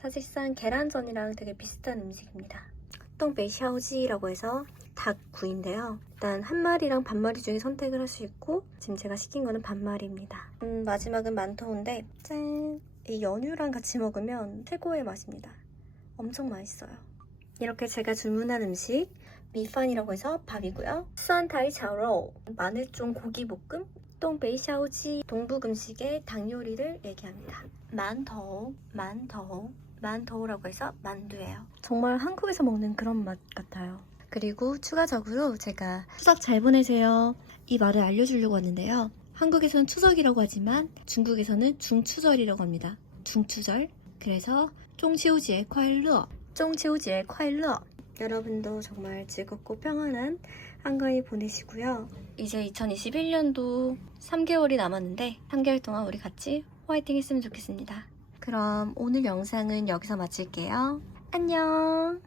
사실상 계란전이랑 되게 비슷한 음식입니다. 똥베이 샤오지라고 해서 닭구이인데요. 일단 한 마리랑 반마리 중에 선택을 할 수 있고 지금 제가 시킨 거는 반마리입니다. 음, 마지막은 만토인데 짠! 이 연유랑 같이 먹으면 최고의 맛입니다. 엄청 맛있어요. 이렇게 제가 주문한 음식 미판이라고 해서 밥이고요. 수안타이 차오로 마늘종 고기 볶음 똥베이 샤오지 동북 음식의 닭 요리를 얘기합니다. 만토, 만토, 만토라고 해서 만두예요. 정말 한국에서 먹는 그런 맛 같아요. 그리고 추가적으로 제가 추석 잘 보내세요. 이 말을 알려주려고 왔는데요. 한국에서는 추석이라고 하지만 중국에서는 중추절이라고 합니다. 중추절. 그래서 쫑치우지의 콰일러. 쫑치우지의 콰일러. 여러분도 정말 즐겁고 평안한 한가위 보내시고요. 이제 2021년도 3개월이 남았는데 3개월 동안 우리 같이 화이팅 했으면 좋겠습니다. 그럼 오늘 영상은 여기서 마칠게요. 안녕!